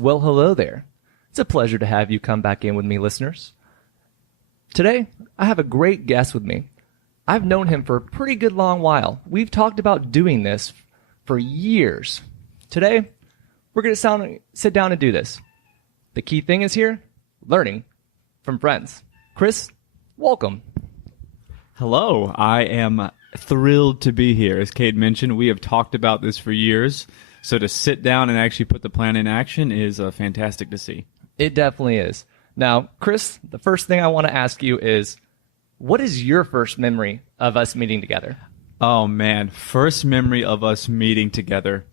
Well, hello there. It's a pleasure to have you come back in with me, listeners. Today, I have a great guest with me. I've known him for a pretty good long while. We've talked about doing this for years. Today, we're going to sit down and do this. The key thing is here, learning from friends. Chris, welcome. Hello, I am thrilled to be here. As Kate mentioned, we have talked about this for years, so to sit down and actually put the plan in action is fantastic to see. It definitely is. Now, Chris, the first thing I want to ask you is, what is your first memory of us meeting together? Oh man, first memory of us meeting together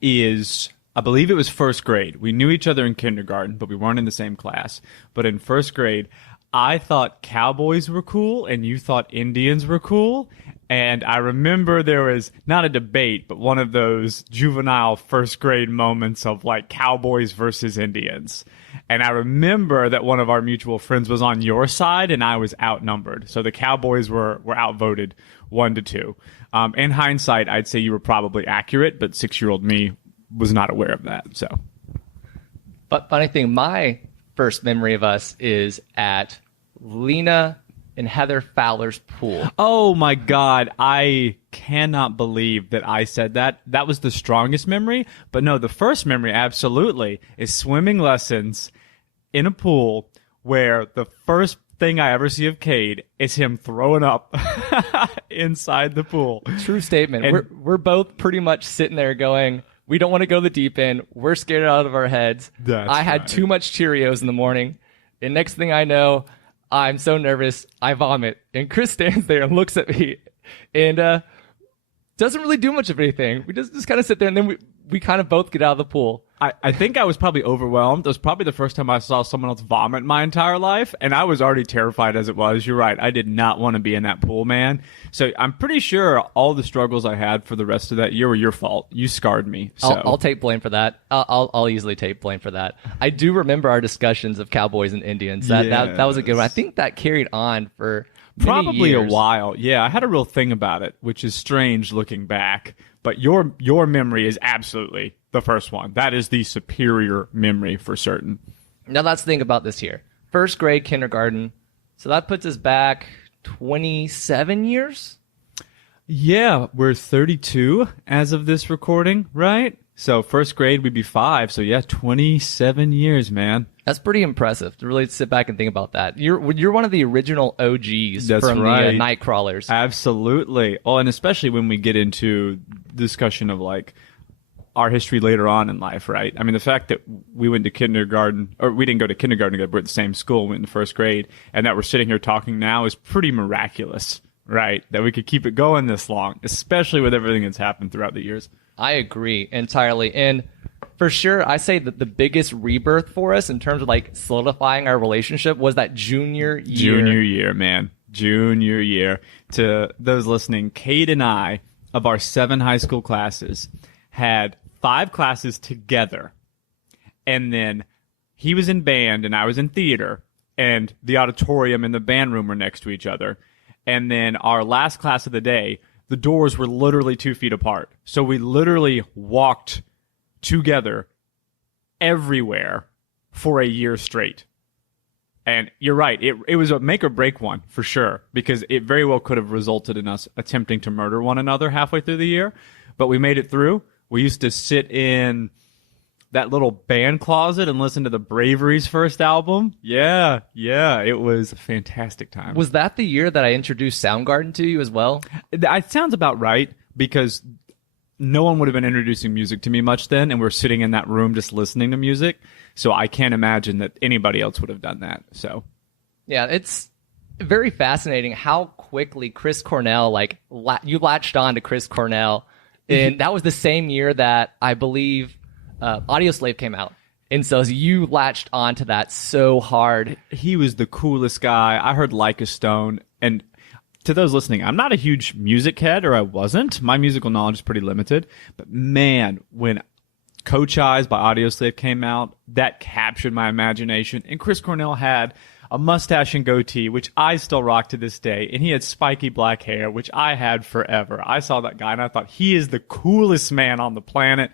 is, I believe it was first grade. We knew each other in kindergarten, but we weren't in the same class. But in first grade, I thought cowboys were cool and you thought Indians were cool. And I remember there was not a debate, but one of those juvenile first grade moments of like cowboys versus Indians. And I remember that one of our mutual friends was on your side and I was outnumbered. So the cowboys were outvoted 1-2. In hindsight, I'd say you were probably accurate, but 6-year-old me was not aware of that. So, but funny thing, my first memory of us is at Lena and Heather Fowler's pool. Oh my God, I cannot believe that I said that. That was the strongest memory. But no, the first memory absolutely is swimming lessons in a pool where the first thing I ever see of Cade is him throwing up inside the pool. True statement. And we're both pretty much sitting there going, we don't want to go the deep end. We're scared out of our heads. I had too much Cheerios in the morning. And next thing I know, I'm so nervous, I vomit. And Chris stands there and looks at me and doesn't really do much of anything. We just kind of sit there, and then we kind of both get out of the pool. I think I was probably overwhelmed. It was probably the first time I saw someone else vomit in my entire life, and I was already terrified as it was. You're right. I did not want to be in that pool, man. So I'm pretty sure all the struggles I had for the rest of that year were your fault. You scarred me. So I'll take blame for that. I'll easily take blame for that. I do remember our discussions of cowboys and Indians. That was a good one. I think that carried on for probably years. A while. Yeah, I had a real thing about it, which is strange looking back. But your memory is absolutely the first one. That is the superior memory for certain. Now let's think about this here. First grade, kindergarten. So that puts us back 27 years? Yeah, we're 32 as of this recording, right? So first grade, we'd be 5. So yeah, 27 years, man. That's pretty impressive to really sit back and think about that. You're one of the original OGs That's from right. the night crawlers. Absolutely. Oh, and especially when we get into discussion of like our history later on in life, right? I mean, the fact that we went to kindergarten, or we didn't go to kindergarten together, we're at the same school, we went in first grade, and that we're sitting here talking now is pretty miraculous, right? That we could keep it going this long, especially with everything that's happened throughout the years. I agree entirely. And for sure, I say that the biggest rebirth for us in terms of like solidifying our relationship was that junior year. Junior year, man. Junior year. To those listening, Kate and I, of our 7 high school classes, had 5 classes together. And then he was in band and I was in theater. And the auditorium and the band room were next to each other. And then our last class of the day, the doors were literally 2 feet apart. So we literally walked together everywhere for a year straight. And you're right, it was a make or break one for sure, because it very well could have resulted in us attempting to murder one another halfway through the year, but we made it through. We used to sit in that little band closet and listen to the Bravery's first album. Yeah, it was a fantastic time. Was that the year that I introduced Soundgarden to you as well? That sounds about right, because no one would have been introducing music to me much then, and we're sitting in that room just listening to music. So I can't imagine that anybody else would have done that. So, yeah, it's very fascinating how quickly Chris Cornell, you latched on to Chris Cornell, and that was the same year that I believe Audioslave came out. And so you latched onto that so hard. He was the coolest guy. I heard Like a Stone, and to those listening, I'm not a huge music head, or I wasn't. My musical knowledge is pretty limited. But man, when Coach Eyes by Audioslave came out, that captured my imagination. And Chris Cornell had a mustache and goatee, which I still rock to this day. And he had spiky black hair, which I had forever. I saw that guy and I thought, he is the coolest man on the planet.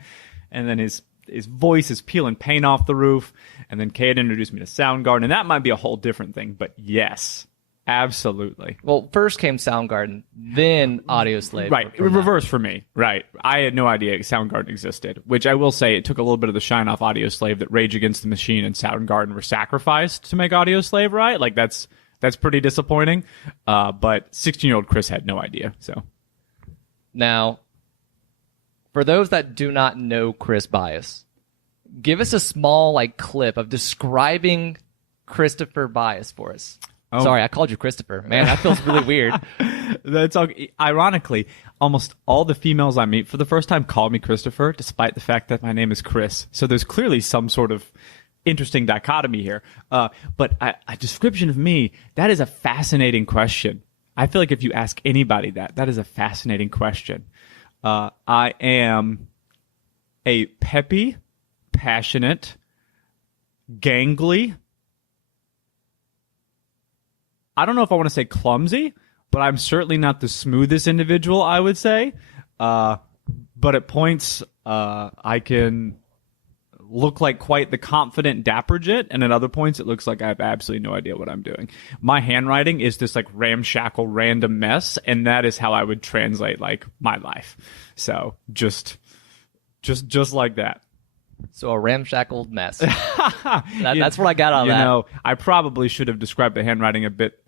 And then his his voice is peeling paint off the roof. And then Cade introduced me to Soundgarden, and that might be a whole different thing. But yes, absolutely. Well, first came Soundgarden, then Audioslave. Right, reverse for me. Right, I had no idea Soundgarden existed. Which I will say, it took a little bit of the shine off Audioslave that Rage Against the Machine and Soundgarden were sacrificed to make Audioslave. Right, like that's pretty disappointing. But 16-year-old Chris had no idea. So now, for those that do not know Chris Byess, give us a small clip of describing Christopher Byess for us. Oh. Sorry, I called you Christopher. Man, that feels really weird. That's all, ironically, almost all the females I meet for the first time call me Christopher, despite the fact that my name is Chris. So there's clearly some sort of interesting dichotomy here. But a description of me, that is a fascinating question. I feel like if you ask anybody that is a fascinating question. I am a peppy, passionate, gangly. I don't know if I want to say clumsy, but I'm certainly not the smoothest individual, I would say. But at points, I can look like quite the confident dapperjit, and at other points, it looks like I have absolutely no idea what I'm doing. My handwriting is this ramshackle random mess, and that is how I would translate my life. So just like that. So a ramshackled mess. That's what I got out of that. You know, I probably should have described the handwriting a bit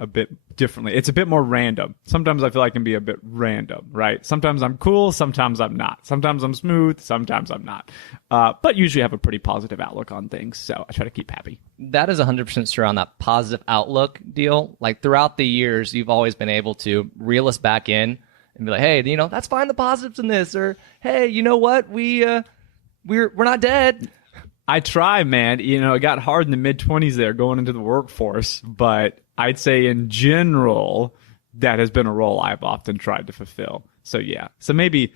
differently. It's a bit more random. Sometimes I feel I can be a bit random, right? Sometimes I'm cool, sometimes I'm not. Sometimes I'm smooth, sometimes I'm not. But usually I have a pretty positive outlook on things, so I try to keep happy. That is 100% true on that positive outlook deal. Throughout the years, you've always been able to reel us back in and be like, hey, let's find the positives in this. Or, hey, you know what? We're not dead. I try, man. It got hard in the mid-20s there going into the workforce, but I'd say in general, that has been a role I've often tried to fulfill. So yeah. So maybe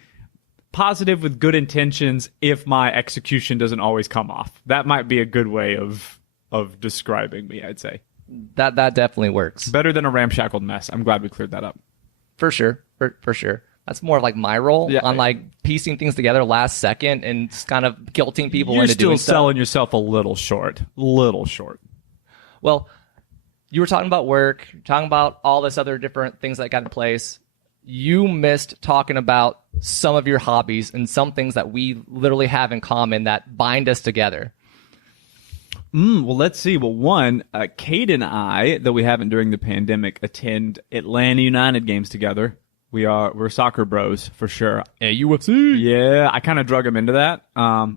positive with good intentions if my execution doesn't always come off. That might be a good way of describing me, I'd say. That definitely works. Better than a ramshackled mess. I'm glad we cleared that up. For sure. For sure. That's more of my role on piecing things together last second and just kind of guilting people into doing stuff. You're still selling yourself a little short. Well, you were talking about work, talking about all this other different things that got in place. You missed talking about some of your hobbies and some things that we literally have in common that bind us together. Well, let's see. Well, one, Cade and I, though we haven't during the pandemic, attend Atlanta United games together. We're soccer bros for sure. Yeah, UFC. Yeah, I kind of drug him into that,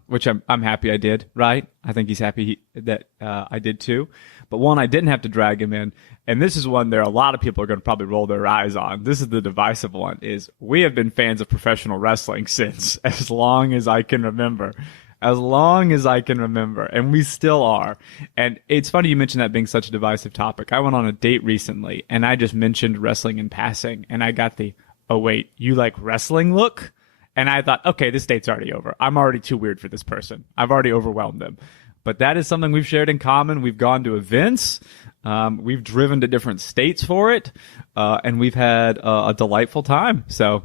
which I'm happy I did. Right? I think he's happy that I did too. But one I didn't have to drag him in, and this is one there a lot of people are going to probably roll their eyes on. This is the divisive one: is we have been fans of professional wrestling since as long as I can remember. As long as I can remember, and we still are. And it's funny you mentioned that being such a divisive topic. I went on a date recently, and I just mentioned wrestling in passing, and I got the, oh, wait, you like wrestling look? And I thought, okay, this date's already over. I'm already too weird for this person. I've already overwhelmed them. But that is something we've shared in common. We've gone to events. We've driven to different states for it. And we've had a delightful time. So,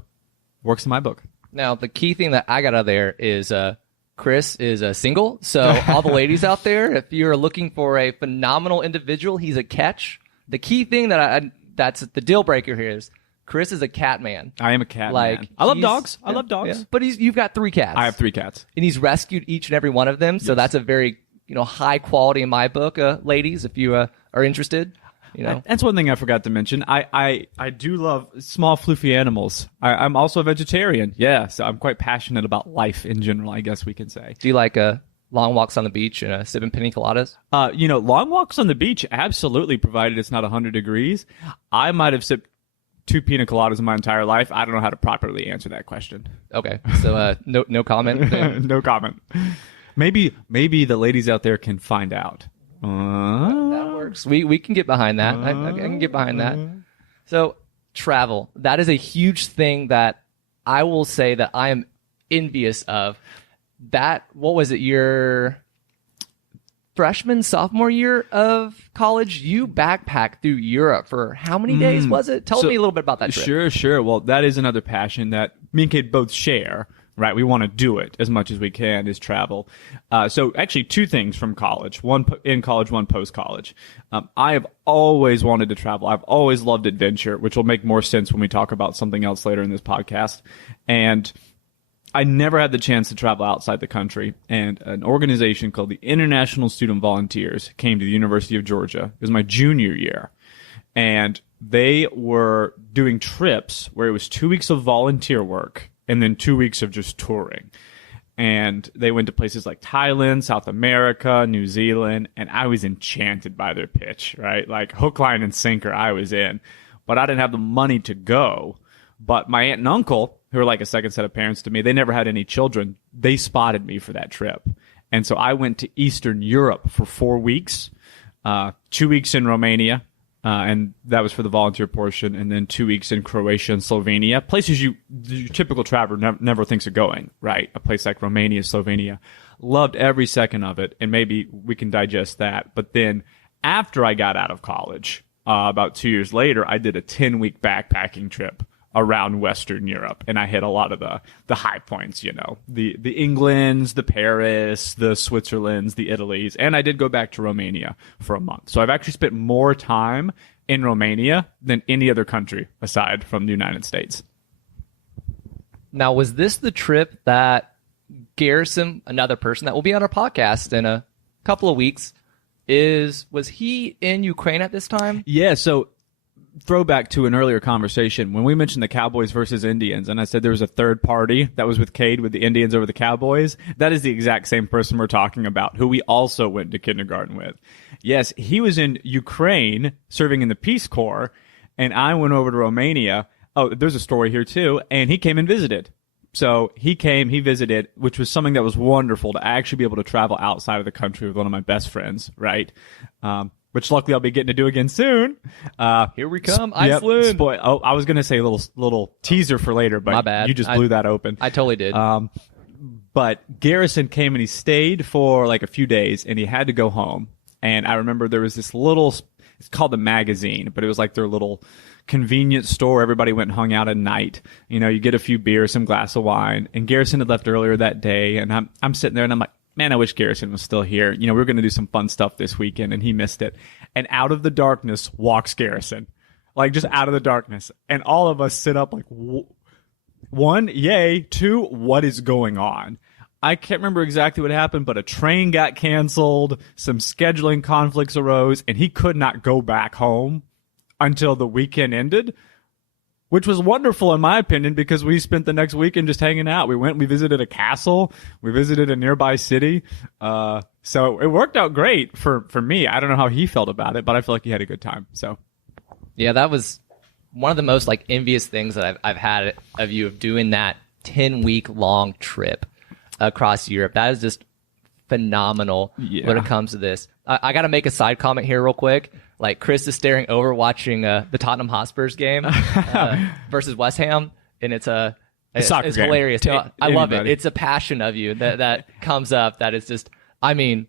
works in my book. Now, the key thing that I got out of there is Chris is single. So, all the ladies out there, if you're looking for a phenomenal individual, he's a catch. The key thing that's the deal breaker here is Chris is a cat man. I am a cat man. I love dogs. I love dogs. Yeah. But you've got 3 cats. I have 3 cats. And he's rescued each and every one of them. So that's a very high quality in my book, ladies, if you are interested. That's one thing I forgot to mention. I do love small floofy animals. I'm also a vegetarian. Yeah, so I'm quite passionate about life in general, I guess we can say. Do you like long walks on the beach and sipping pina coladas? Long walks on the beach, absolutely, provided it's not 100 degrees. I might have sipped 2 pina coladas in my entire life. I don't know how to properly answer that question. Okay, so no comment. No comment. Maybe the ladies out there can find out. That works. We can get behind that. I can get behind that. So travel, that is a huge thing that I will say that I am envious of. That, what was it, your sophomore year of college, you backpacked through Europe for how many days was it? Tell me a little bit about that trip. Sure. Well, that is another passion that me and Kate both share. right? We want to do it as much as we can is travel. So actually 2 things from college, one in college, one post-college. I have always wanted to travel. I've always loved adventure, which will make more sense when we talk about something else later in this podcast. And I never had the chance to travel outside the country, and an organization called the International Student Volunteers came to the University of Georgia. It was my junior year, and they were doing trips where it was 2 weeks of volunteer work and then 2 weeks of just touring. And they went to places like Thailand, South America, New Zealand, and I was enchanted by their pitch, right? Like hook, line, and sinker, I was in. But I didn't have the money to go. But my aunt and uncle, who are like a second set of parents to me, they never had any children. They spotted me for that trip. And so I went to Eastern Europe for 4 weeks, 2 weeks in Romania, and that was for the volunteer portion, and then 2 weeks in Croatia and Slovenia, places your typical traveler never thinks of going, right? A place like Romania, Slovenia. Loved every second of it, and maybe we can digest that. But then after I got out of college, about 2 years later, I did a 10-week backpacking trip around Western Europe, and I hit a lot of the high points, you know, the Englands, the Paris, the Switzerlands, the Italys, and I did go back to Romania for a month. So I've actually spent more time in Romania than any other country aside from the United States. Now, was this the trip that Garrison, another person that will be on our podcast in a couple of weeks, was he in Ukraine at this time? Yeah, so throwback to an earlier conversation when we mentioned the Cowboys versus Indians, and I said there was a third party that was with Cade with the Indians over the Cowboys. That is the exact same person we're talking about, who we also went to kindergarten with. Yes, he was in Ukraine serving in the Peace Corps, and I went over to Romania. Oh, there's a story here too, and he came and visited. So he came, he visited, which was something that was wonderful to actually be able to travel outside of the country with one of my best friends, right? Which luckily I'll be getting to do again soon. Here we come, Yep, Iceland. I was going to say a little teaser for later, but My bad. you just blew that open. I totally did. But Garrison came and he stayed for like a few days, and he had to go home. And I remember there was this little, it's called the Magazine, but it was like their little convenience store. Everybody went and hung out at night. You know, you get a few beers, some glass of wine. And Garrison had left earlier that day, and I'm sitting there and I'm like, man, I wish Garrison was still here. You know, we were going to do some fun stuff this weekend, and he missed it. And out of the darkness walks Garrison. Like, just out of the darkness. And all of us sit up like, one, yay. Two, what is going on? I can't remember exactly what happened, but a train got canceled. Some scheduling conflicts arose, and he could not go back home until the weekend ended, which was wonderful in my opinion because we spent the next weekend just hanging out. We visited a castle. We visited a nearby city. So it worked out great for me. I don't know how he felt about it, but I feel like he had a good time. So yeah, that was one of the most like envious things that I've had of you, of doing that 10-week long trip across Europe. That is just phenomenal when it comes to this. I got to make a side comment here real quick. Like, Chris is staring over watching the Tottenham Hotspurs game versus West Ham, and it's game. hilarious. I love it. It's a passion of you that comes up that is just, I mean,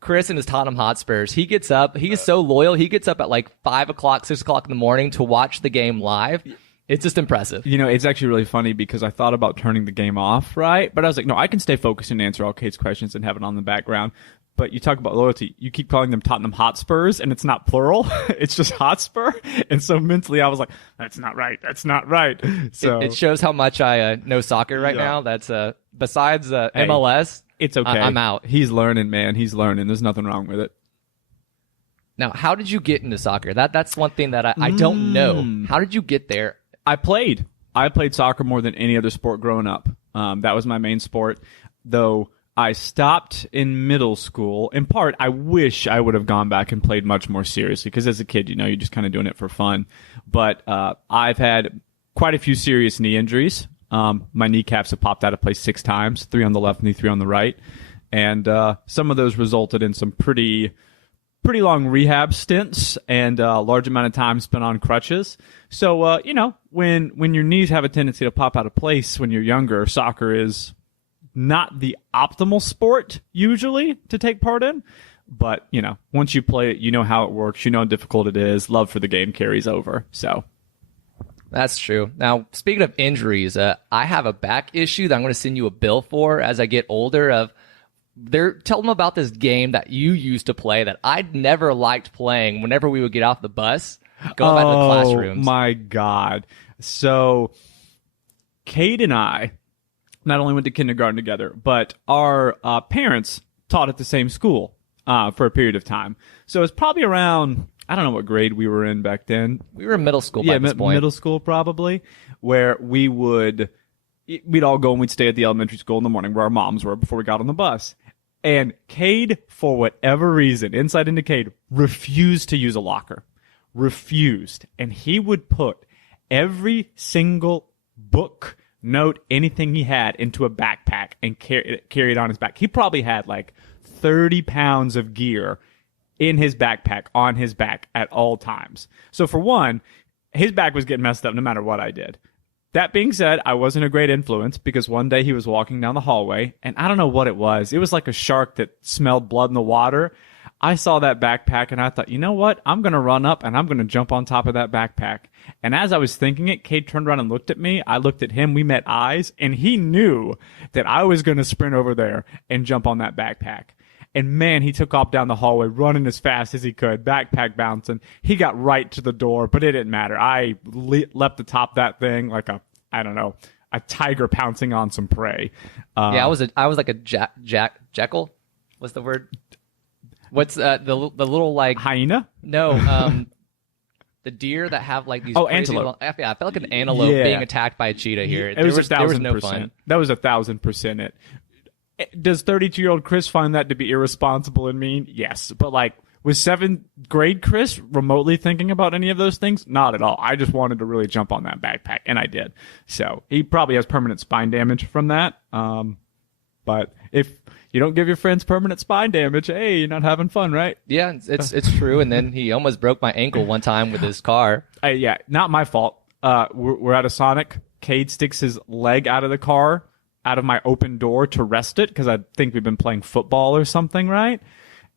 Chris and his Tottenham Hotspurs, he gets up, he is so loyal, he gets up at like 5 o'clock, 6 o'clock in the morning to watch the game live. It's just impressive. You know, it's actually really funny because I thought about turning the game off, right? But I was like, no, I can stay focused and answer all Kate's questions and have it on the background. But you talk about loyalty. You keep calling them Tottenham Hotspurs, and it's not plural. It's just Hotspur. And so mentally, I was like, that's not right. That's not right. So it shows how much I know soccer right now. That's besides MLS, it's okay. I'm out. He's learning, man. He's learning. There's nothing wrong with it. Now, how did you get into soccer? That's one thing that I don't know. How did you get there? I played soccer more than any other sport growing up. That was my main sport, though. I stopped in middle school. In part, I wish I would have gone back and played much more seriously because as a kid, you know, you're just kind of doing it for fun. But I've had quite a few serious knee injuries. My kneecaps have popped out of place 6 times, 3 on the left knee, 3 on the right. And some of those resulted in some pretty long rehab stints and a large amount of time spent on crutches. So, you know, when your knees have a tendency to pop out of place when you're younger, soccer is not the optimal sport usually to take part in, but you know, once you play it, you know how it works, you know how difficult it is. Love for the game carries over. So That's true. Now, speaking of injuries, I have a back issue that I'm going to send you a bill for as I get older. Tell them about this game that you used to play that I'd never liked playing whenever we would get off the bus, going back to the classrooms. Oh, my God. So, Cade and I not only went to kindergarten together, but our parents taught at the same school for a period of time. So, it's probably around, I don't know what grade we were in back then. We were in middle school by this point. Middle school probably, where we'd all go and we'd stay at the elementary school in the morning where our moms were before we got on the bus. And Cade, for whatever reason, insight into Cade, refused to use a locker. Refused. And he would put every single book, note, anything he had into a backpack and carry it on his back. He probably had like 30 pounds of gear in his backpack, on his back at all times. So for one, his back was getting messed up no matter what I did. That being said, I wasn't a great influence because one day he was walking down the hallway, and I don't know what it was. It was like a shark that smelled blood in the water. I saw that backpack, and I thought, you know what? I'm going to run up, and I'm going to jump on top of that backpack. And as I was thinking it, Kate turned around and looked at me. I looked at him. We met eyes, and he knew that I was going to sprint over there and jump on that backpack. And man, he took off down the hallway, running as fast as he could, backpack bouncing. He got right to the door, but it didn't matter. I leapt atop that thing like a tiger pouncing on some prey. I was like a jackal. What's the word? What's the little like hyena? No, the deer that have like these. Antelope. I felt like an antelope being attacked by a cheetah here. There was 1,000%. No fun. That was 1,000% it. Does 32-year-old Chris find that to be irresponsible and mean? Yes. But like, was 7th grade Chris remotely thinking about any of those things? Not at all. I just wanted to really jump on that backpack, and I did. So he probably has permanent spine damage from that. But if you don't give your friends permanent spine damage, hey, you're not having fun, right? Yeah, it's true. And then he almost broke my ankle one time with his car. Yeah, not my fault. We're at a Sonic. Cade sticks his leg out of the car, out of my open door to rest it, because I think we've been playing football or something, right?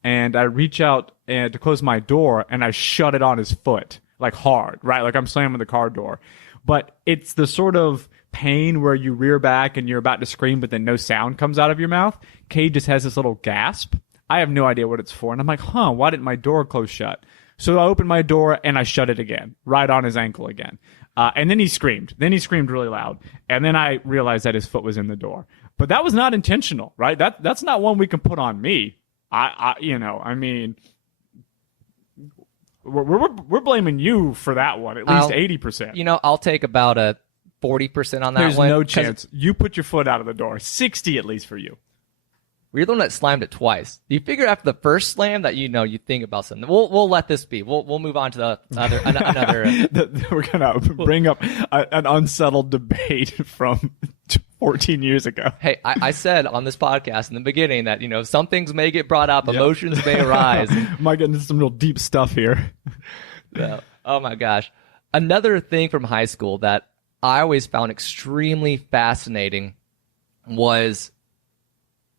And I reach out and to close my door, and I shut it on his foot, like hard, right? Like I'm slamming the car door. But it's the sort of pain where you rear back and you're about to scream, but then no sound comes out of your mouth. Cade just has this little gasp. I have no idea what it's for. And I'm like, why didn't my door close shut? So I opened my door and I shut it again, right on his ankle again. And then he screamed. Then he screamed really loud. And then I realized that his foot was in the door. But that was not intentional, right? That's not one we can put on me. We're blaming you for that one, at least 80%. I'll take about a 40% on that There's one. There's no chance. You put your foot out of the door. 60 at least for you. You're the one that slammed it twice. Do you figure after the first slam that you think about something? We'll let this be. We'll move on to the another. We're gonna bring up an unsettled debate from 14 years ago. Hey, I said on this podcast in the beginning that some things may get brought up, emotions may arise. Might get into some real deep stuff here. Yeah. Oh my gosh! Another thing from high school that I always found extremely fascinating was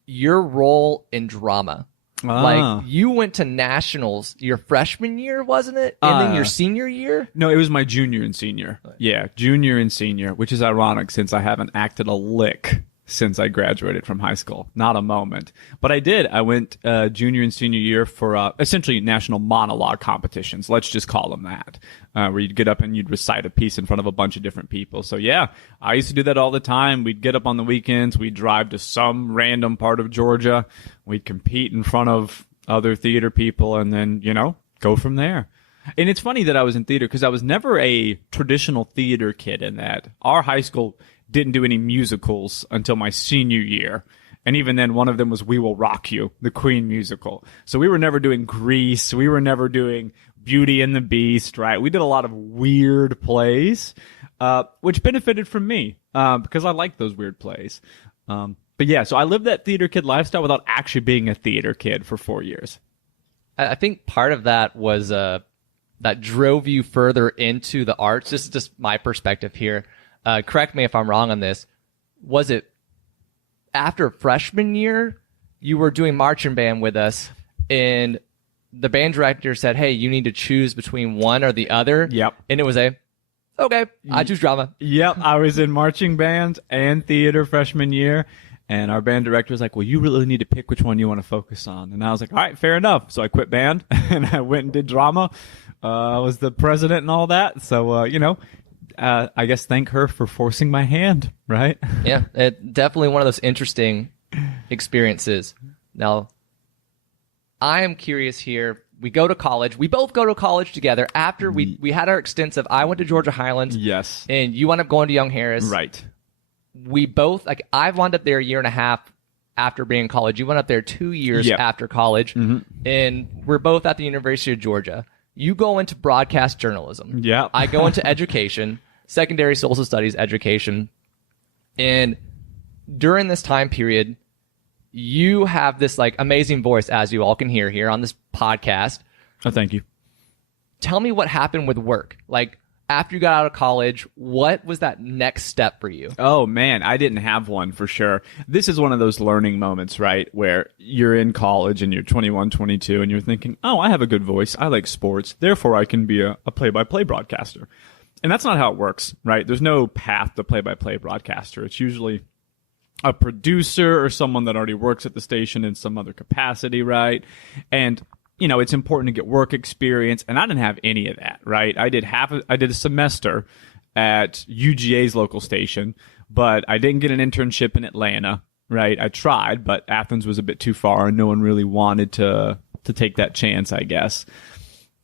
your role in drama. Like, you went to nationals your freshman year, wasn't it? And then your senior year? No, it was my junior and senior. Yeah, junior and senior, which is ironic since I haven't acted a lick since I graduated from high school. Not a moment. But I did. I went junior and senior year for essentially national monologue competitions. Let's just call them that. Where you'd get up and you'd recite a piece in front of a bunch of different people. So yeah, I used to do that all the time. We'd get up on the weekends. We'd drive to some random part of Georgia. We'd compete in front of other theater people and then, go from there. And it's funny that I was in theater because I was never a traditional theater kid in that. Our high school didn't do any musicals until my senior year. And even then, one of them was We Will Rock You, the Queen musical. So we were never doing Grease. We were never doing Beauty and the Beast, right? We did a lot of weird plays, which benefited from me because I like those weird plays. But yeah, so I lived that theater kid lifestyle without actually being a theater kid for 4 years. I think part of that was that drove you further into the arts. This is just my perspective here. Correct me if I'm wrong on this. Was it after freshman year you were doing marching band with us and the band director said, hey, you need to choose between one or the other? Yep. And it was Okay, I choose drama. Yep, I was in marching band and theater freshman year. And our band director was like, well, you really need to pick which one you want to focus on. And I was like, all right, fair enough. So I quit band and I went and did drama. I was the president and all that. So, I guess thank her for forcing my hand, right? Yeah, it definitely one of those interesting experiences. Now, I am curious here. We go to college. We both go to college together. After we had our extensive, I went to Georgia Highlands. Yes. And you wound up going to Young Harris. Right. We both, like, I wound up there a year and a half after being in college. You went up there 2 years after college. And we're both at the University of Georgia. You go into broadcast journalism. Yeah. I go into education, secondary social studies education. And during this time period, you have this like amazing voice, as you all can hear here on this podcast. Oh, thank you. Tell me what happened with work. Like, after you got out of college, what was that next step for you? Oh, man, I didn't have one for sure. This is one of those learning moments, right, where you're in college and you're 21, 22, and you're thinking, oh, I have a good voice. I like sports. Therefore, I can be a play-by-play broadcaster. And that's not how it works, right? There's no path to play-by-play broadcaster. It's usually a producer or someone that already works at the station in some other capacity, right? And it's important to get work experience, and I didn't have any of that, right? I did a semester at UGA's local station, but I didn't get an internship in Atlanta, right? I tried, but Athens was a bit too far, and no one really wanted to take that chance, I guess.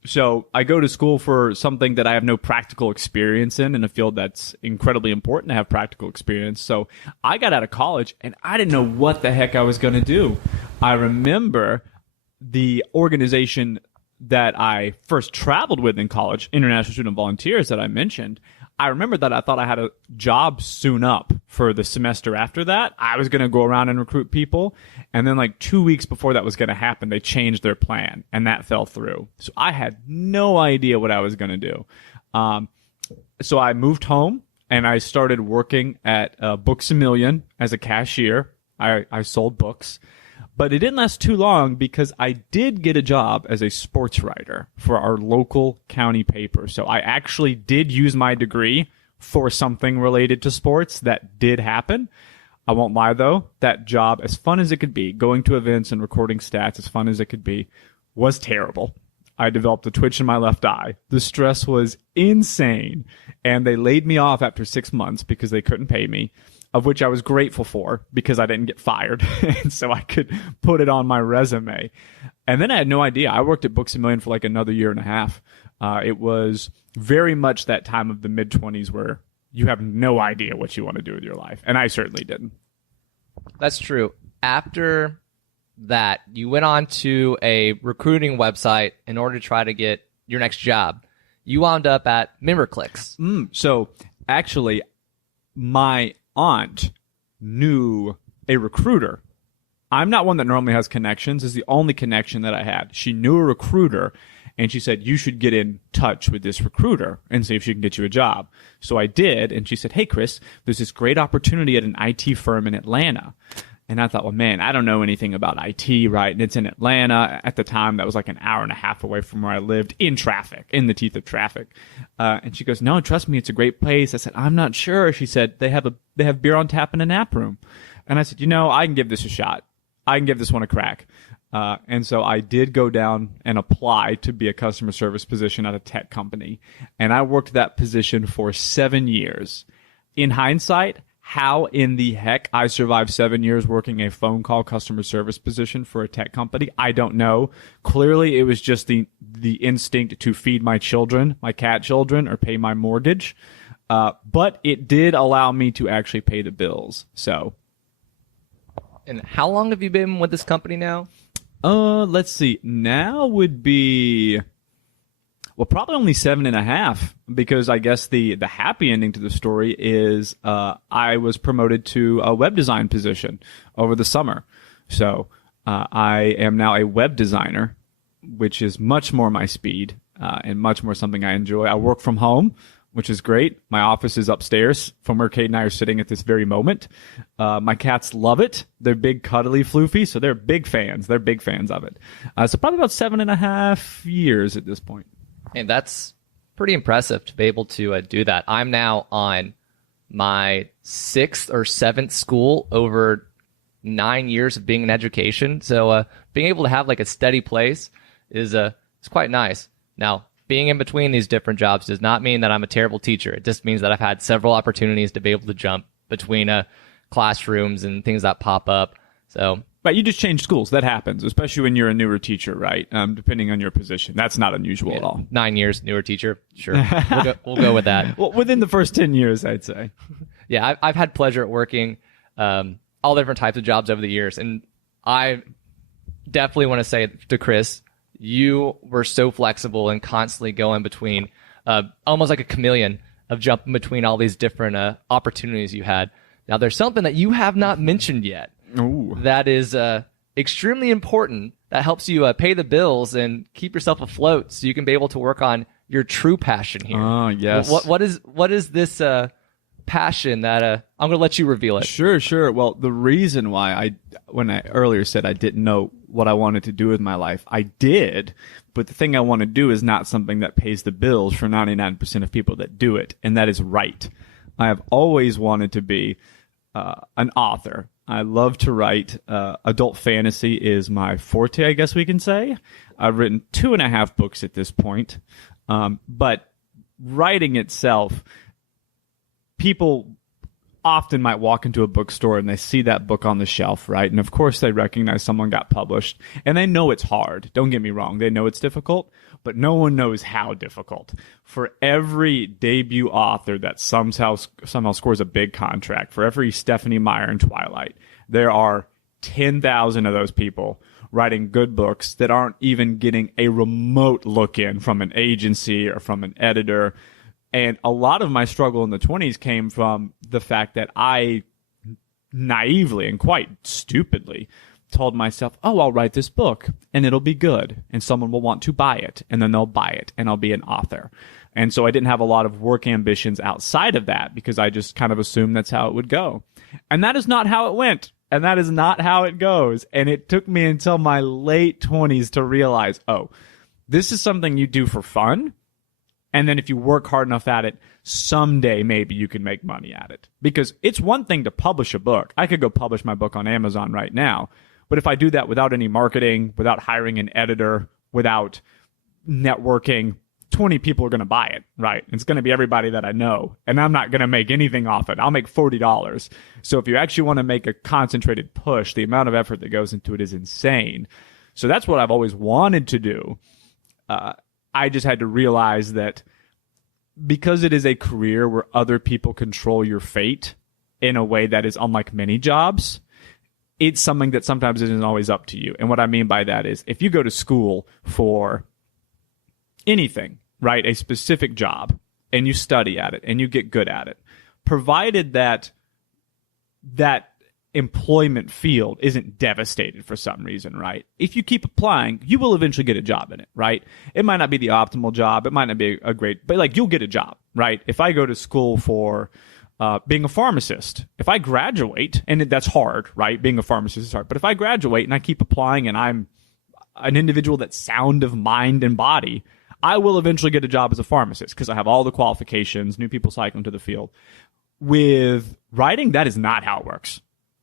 So I go to school for something that I have no practical experience in a field that's incredibly important to have practical experience. So I got out of college, and I didn't know what the heck I was going to do. I remember the organization that I first traveled with in college, International Student Volunteers that I mentioned, I remember that I thought I had a job soon up for the semester after that. I was going to go around and recruit people. And then like 2 weeks before that was going to happen, they changed their plan and that fell through. So I had no idea what I was going to do. So I moved home and I started working at Books A Million as a cashier. I sold books. But it didn't last too long because I did get a job as a sports writer for our local county paper. So I actually did use my degree for something related to sports. That did happen. I won't lie, though. That job, as fun as it could be, going to events and recording stats, as fun as it could be, was terrible. I developed a twitch in my left eye. The stress was insane. And they laid me off after 6 months because they couldn't pay me, of which I was grateful for because I didn't get fired. And so I could put it on my resume. And then I had no idea. I worked at Books A Million for like another year and a half. It was very much that time of the mid-20s where you have no idea what you want to do with your life. And I certainly didn't. That's true. After that, you went on to a recruiting website in order to try to get your next job. You wound up at MemberClicks. So actually, my aunt knew a recruiter. I'm not one that normally has connections. This is the only connection that I had. She knew a recruiter, and she said, you should get in touch with this recruiter and see if she can get you a job. So I did, and she said, hey, Chris, there's this great opportunity at an IT firm in Atlanta. And I thought, well, man, I don't know anything about IT, right? And it's in Atlanta. At the time, that was like an hour and a half away from where I lived, in traffic, in the teeth of traffic. And she goes, no, trust me, it's a great place. I said, I'm not sure. She said, they have beer on tap in a nap room. And I said, I can give this a shot. I can give this one a crack. And so I did go down and apply to be a customer service position at a tech company. And I worked that position for 7 years. In hindsight, how in the heck I survived 7 years working a phone call customer service position for a tech company, I don't know. Clearly, it was just the instinct to feed my children, my cat children, or pay my mortgage. But it did allow me to actually pay the bills. So. And how long have you been with this company now? Let's see. Now would be, well, probably only 7.5, because I guess the happy ending to the story is I was promoted to a web design position over the summer. So I am now a web designer, which is much more my speed and much more something I enjoy. I work from home, which is great. My office is upstairs from where Kate and I are sitting at this very moment. My cats love it. They're big, cuddly floofy, so they're big fans. They're big fans of it. So probably about 7.5 years at this point. And that's pretty impressive to be able to do that. I'm now on my 6th or 7th school over 9 years of being in education. So being able to have like a steady place is quite nice. Now, being in between these different jobs does not mean that I'm a terrible teacher. It just means that I've had several opportunities to be able to jump between classrooms and things that pop up. So, But you just change schools. That happens, especially when you're a newer teacher, right? Depending on your position. That's not unusual at all. 9 years, newer teacher. Sure. We'll go with that. Well, within the first 10 years, I'd say. Yeah, I've had pleasure at working all different types of jobs over the years. And I definitely want to say to Chris, you were so flexible and constantly going between, almost like a chameleon of jumping between all these different opportunities you had. Now, there's something that you have not mentioned yet. Ooh. That is extremely important, that helps you pay the bills and keep yourself afloat so you can be able to work on your true passion here. Oh, yes. What is this passion that I'm going to let you reveal it? Sure. Well, the reason why when I earlier said I didn't know what I wanted to do with my life, I did, but the thing I want to do is not something that pays the bills for 99% of people that do it, and that is write. I have always wanted to be an author. I love to write. Adult fantasy is my forte, I guess we can say. I've written 2.5 books at this point. But writing itself, people often might walk into a bookstore and they see that book on the shelf, right? And of course they recognize someone got published and they know it's hard. Don't get me wrong. They know it's difficult, but no one knows how difficult. For every debut author that somehow scores a big contract, for every Stephanie Meyer in Twilight, there are 10,000 of those people writing good books that aren't even getting a remote look in from an agency or from an editor. And a lot of my struggle in the 20s came from the fact that I naively and quite stupidly told myself, oh, I'll write this book and it'll be good and someone will want to buy it and then they'll buy it and I'll be an author. And so I didn't have a lot of work ambitions outside of that because I just kind of assumed that's how it would go. And that is not how it went. And that is not how it goes. And it took me until my late 20s to realize, oh, this is something you do for fun. And then if you work hard enough at it, someday maybe you can make money at it. Because it's one thing to publish a book. I could go publish my book on Amazon right now. But if I do that without any marketing, without hiring an editor, without networking, 20 people are going to buy it, right? It's going to be everybody that I know. And I'm not going to make anything off it. I'll make $40. So if you actually want to make a concentrated push, the amount of effort that goes into it is insane. So that's what I've always wanted to do. I just had to realize that because it is a career where other people control your fate in a way that is unlike many jobs, it's something that sometimes isn't always up to you. And what I mean by that is if you go to school for anything, right, a specific job, and you study at it and you get good at it, provided that that employment field isn't devastated for some reason, right? If you keep applying, you will eventually get a job in it, right? It might not be the optimal job. It might not be a great, but like you'll get a job, right? If I go to school for being a pharmacist, if I graduate, and that's hard, right? Being a pharmacist is hard. But if I graduate and I keep applying and I'm an individual that's sound of mind and body, I will eventually get a job as a pharmacist because I have all the qualifications, new people cycling to the field. With writing, that is not how it works.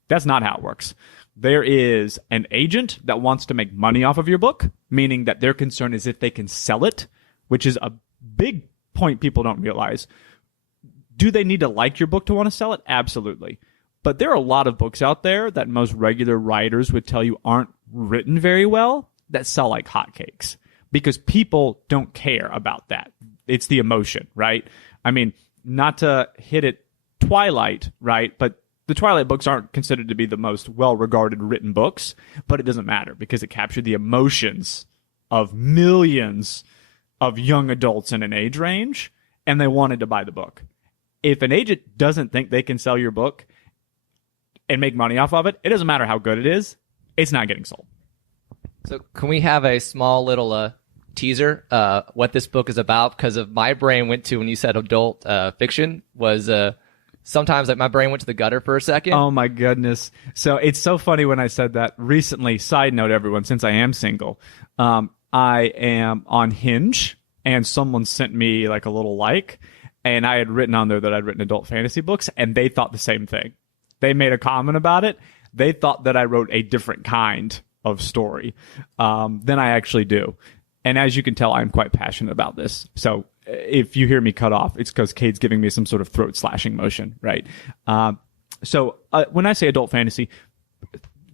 That's not how it works. There is an agent that wants to make money off of your book, meaning that their concern is if they can sell it, which is a big point people don't realize. Do they need to like your book to want to sell it? Absolutely. But there are a lot of books out there that most regular writers would tell you aren't written very well that sell like hotcakes because people don't care about that. It's the emotion, right? I mean, not to hit it Twilight, right? But the Twilight books aren't considered to be the most well-regarded written books, but it doesn't matter because it captured the emotions of millions of young adults in an age range, and they wanted to buy the book. If an agent doesn't think they can sell your book and make money off of it, it doesn't matter how good it is, it's not getting sold. So can we have a small little teaser what this book is about? Because of my brain went to, when you said adult fiction, was... sometimes like my brain went to the gutter for a second. Oh my goodness. So it's so funny when I said that recently. Side note, everyone, since I am single, I am on Hinge and someone sent me like a little and I had written on there that I'd written adult fantasy books, and they thought the same thing. They made a comment about it. They thought that I wrote a different kind of story than I actually do. And as you can tell, I'm quite passionate about this. So if you hear me cut off, it's because Cade's giving me some sort of throat slashing motion, right? So when I say adult fantasy,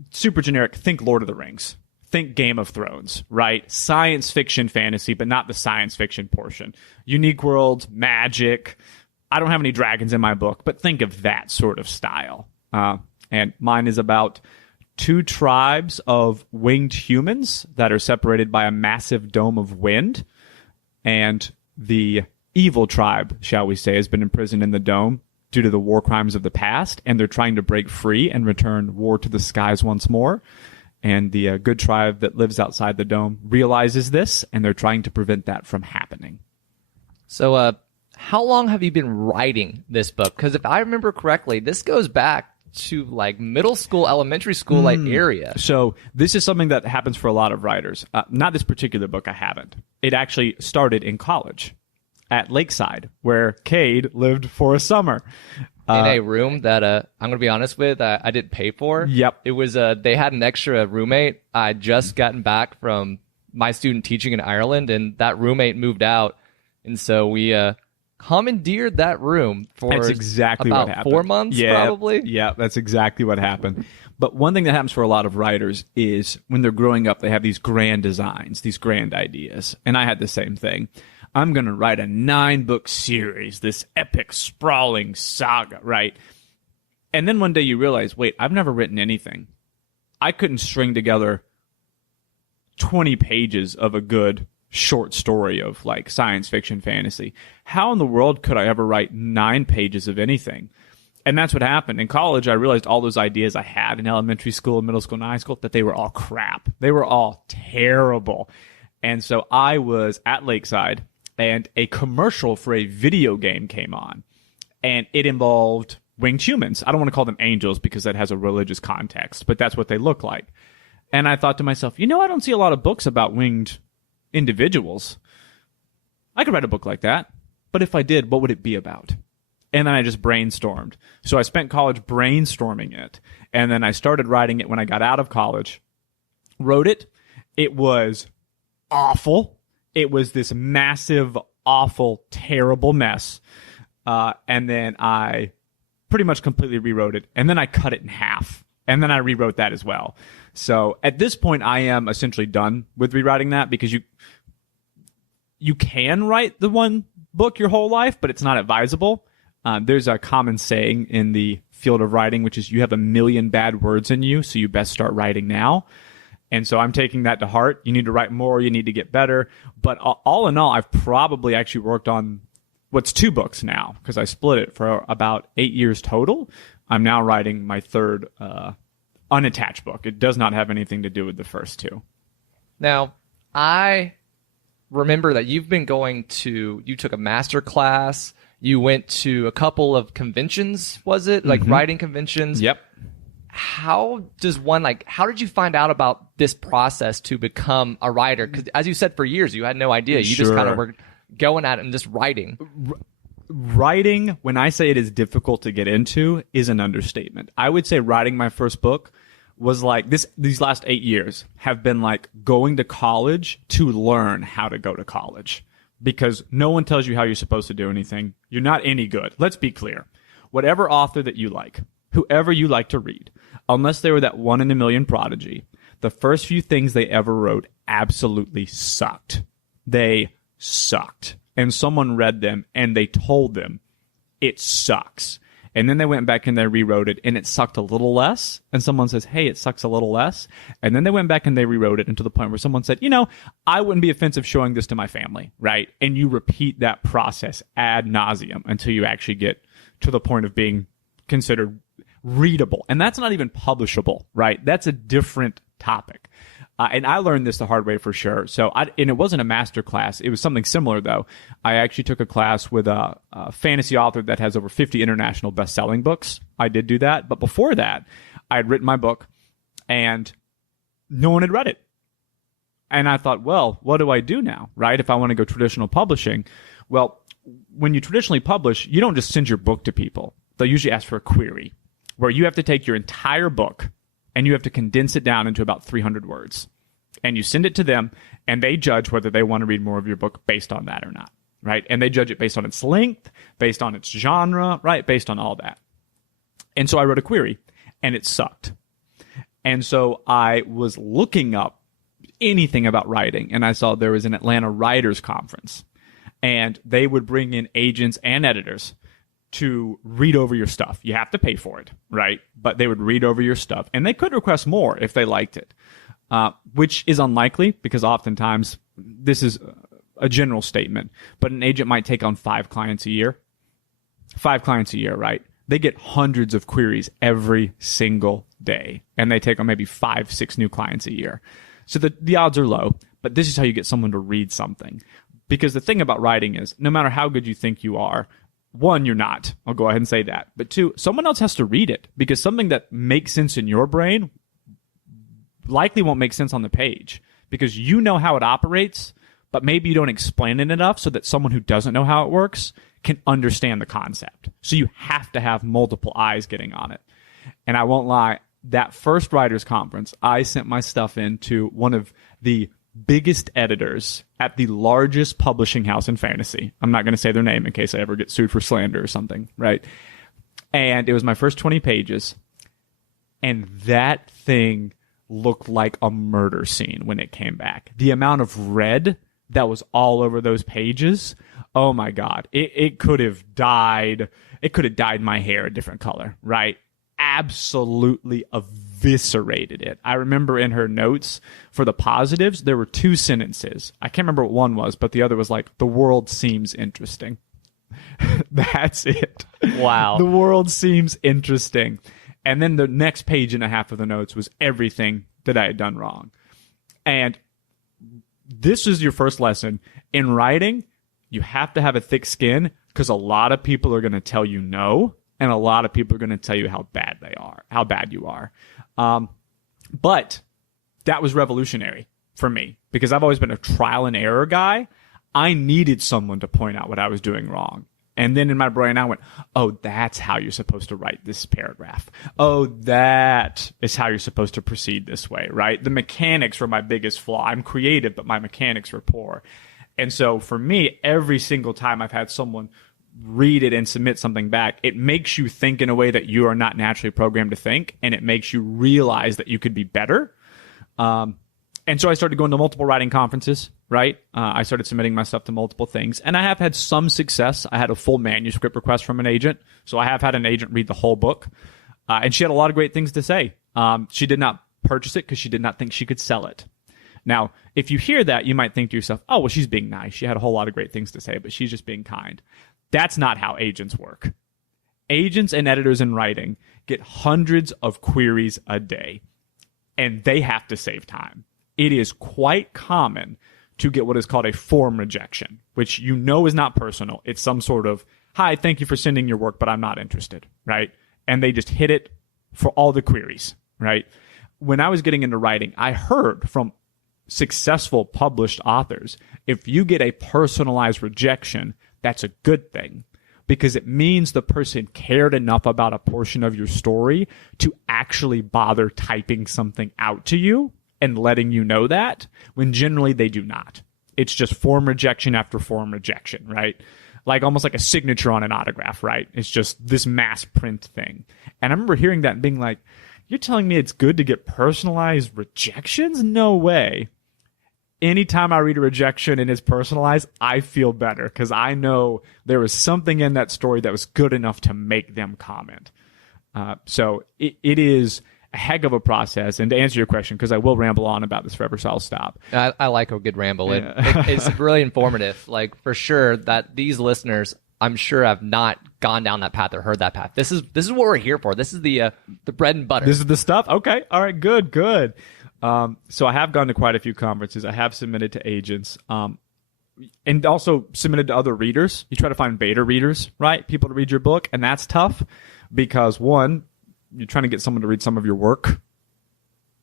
super generic, think Lord of the Rings. Think Game of Thrones, right? Science fiction fantasy, but not the science fiction portion. Unique worlds, magic. I don't have any dragons in my book, but think of that sort of style. And mine is about 2 tribes of winged humans that are separated by a massive dome of wind. And the evil tribe, shall we say, has been imprisoned in the dome due to the war crimes of the past, and they're trying to break free and return war to the skies once more. And the good tribe that lives outside the dome realizes this, and they're trying to prevent that from happening. So, how long have you been writing this book? Because if I remember correctly, this goes back to like middle school, elementary school, like area. So this is something that happens for a lot of writers. Not this particular book, I haven't. It actually started in college at Lakeside, where Cade lived for a summer. In a room that I'm going to be honest with, I didn't pay for. Yep. It was they had an extra roommate. I had just gotten back from my student teaching in Ireland, and that roommate moved out, and so we commandeered that room for that's exactly about what happened. 4 months, probably. Yeah, that's exactly what happened. But one thing that happens for a lot of writers is when they're growing up, they have these grand designs, these grand ideas, and I had the same thing. I'm going to write a 9-book series, this epic, sprawling saga, right? And then one day you realize, wait, I've never written anything. I couldn't string together 20 pages of a good short story of like science fiction fantasy. How in the world could I ever write 9 pages of anything? And that's what happened. In college, I realized all those ideas I had in elementary school, middle school, and high school, that they were all crap. They were all terrible. And so I was at Lakeside, and a commercial for a video game came on, and it involved winged humans. I don't want to call them angels because that has a religious context, but that's what they look like. And I thought to myself, I don't see a lot of books about winged individuals. I could write a book like that, but if I did, what would it be about? And then I just brainstormed. So I spent college brainstorming it, and then I started writing it when I got out of college. Wrote it. It was awful. It was this massive, awful, terrible mess. And then I pretty much completely rewrote it. And then I cut it in half. And then I rewrote that as well. So at this point, I am essentially done with rewriting that, because you can write the one book your whole life, but it's not advisable. There's a common saying in the field of writing, which is you have 1 million bad words in you, so you best start writing now. And so I'm taking that to heart. You need to write more. You need to get better. But all in all, I've probably actually worked on what's 2 books now, because I split it for about 8 years total. I'm now writing my 3rd unattached book. It does not have anything to do with the first 2. Now, I remember that you took a master class. You went to a couple of conventions, was it? Like writing conventions? Yep. How did you find out about this process to become a writer? Because as you said, for years, you had no idea. You just kind of were going at it and just writing. Writing, when I say it is difficult to get into, is an understatement. I would say writing my first book was like these last 8 years have been like going to college to learn how to go to college, because no one tells you how you're supposed to do anything. You're not any good. Let's be clear. Whatever author that you like, whoever you like to read, unless they were that 1 in a million prodigy, the first few things they ever wrote absolutely sucked. They sucked. And someone read them and they told them it sucks. And then they went back and they rewrote it and it sucked a little less. And someone says, hey, it sucks a little less. And then they went back and they rewrote it, and to the point where someone said, I wouldn't be offensive showing this to my family, right? And you repeat that process ad nauseum until you actually get to the point of being considered readable. And that's not even publishable, right? That's a different topic. And I learned this the hard way for sure. And it wasn't a master class. It was something similar, though. I actually took a class with a fantasy author that has over 50 international best-selling books. I did do that. But before that, I had written my book, and no one had read it. And I thought, well, what do I do now, right? If I want to go traditional publishing, well, when you traditionally publish, you don't just send your book to people. They'll usually ask for a query where you have to take your entire book and you have to condense it down into about 300 words. And you send it to them and they judge whether they want to read more of your book based on that or not, right? And they judge it based on its length, based on its genre, right? Based on all that. And so I wrote a query and it sucked. And so I was looking up anything about writing, and I saw there was an Atlanta Writers Conference, and they would bring in agents and editors to read over your stuff. You have to pay for it, right? But they would read over your stuff, and they could request more if they liked it, which is unlikely because oftentimes this is a general statement, but an agent might take on 5 clients a year. 5 clients a year, right? They get hundreds of queries every single day, and they take on maybe 5, 6 new clients a year. So the odds are low, but this is how you get someone to read something. Because the thing about writing is, no matter how good you think you are, 1, you're not. I'll go ahead and say that. But 2, someone else has to read it, because something that makes sense in your brain likely won't make sense on the page, because you know how it operates, but maybe you don't explain it enough so that someone who doesn't know how it works can understand the concept. So you have to have multiple eyes getting on it. And I won't lie, that first writers conference, I sent my stuff in to one of the biggest editors at the largest publishing house in fantasy. I'm not going to say their name in case I ever get sued for slander or something, right? And it was my first 20 pages. And that thing looked like a murder scene when it came back. The amount of red that was all over those pages, oh my God. It could have dyed my hair a different color, right? Absolutely eviscerated it. I remember in her notes for the positives, there were 2 sentences. I can't remember what one was, but the other was like, the world seems interesting. That's it. Wow. The world seems interesting. And then the next page and a half of the notes was everything that I had done wrong. And this is your first lesson. In writing, you have to have a thick skin because a lot of people are going to tell you no. And a lot of people are going to tell you how bad you are. But that was revolutionary for me because I've always been a trial and error guy. I needed someone to point out what I was doing wrong. And then in my brain, I went, oh, that's how you're supposed to write this paragraph. Oh, that is how you're supposed to proceed this way, right? The mechanics were my biggest flaw. I'm creative, but my mechanics were poor. And so for me, every single time I've had someone read it and submit something back, it makes you think in a way that you are not naturally programmed to think, and it makes you realize that you could be better. And so I started going to multiple writing conferences, right? I started submitting my stuff to multiple things, and I have had some success. I had a full manuscript request from an agent, so I have had an agent read the whole book, and she had a lot of great things to say. She did not purchase it because she did not think she could sell it. Now, if you hear that, you might think to yourself, oh, well, she's being nice. She had a whole lot of great things to say, but she's just being kind. That's not how agents work. Agents and editors in writing get hundreds of queries a day, and they have to save time. It is quite common to get what is called a form rejection, which you know is not personal. It's some sort of, hi, thank you for sending your work, but I'm not interested, right? And they just hit it for all the queries, right? When I was getting into writing, I heard from successful published authors, if you get a personalized rejection, that's a good thing because it means the person cared enough about a portion of your story to actually bother typing something out to you and letting you know that, when generally they do not. It's just form rejection after form rejection, right? Like almost like a signature on an autograph, right? It's just this mass print thing. And I remember hearing that and being like, you're telling me it's good to get personalized rejections? No way. Anytime I read a rejection and it's personalized, I feel better because I know there was something in that story that was good enough to make them comment. So it is a heck of a process. And to answer your question, because I will ramble on about this forever, so I'll stop. I like a good ramble. Yeah. It's really informative. Like, for sure that these listeners, I'm sure, have not gone down that path or heard that path. This is what we're here for. This is the bread and butter. This is the stuff? Okay. All right. Good. So I have gone to quite a few conferences. I have submitted to agents, and also submitted to other readers. You try to find beta readers, right? People to read your book. And that's tough because, one, you're trying to get someone to read some of your work.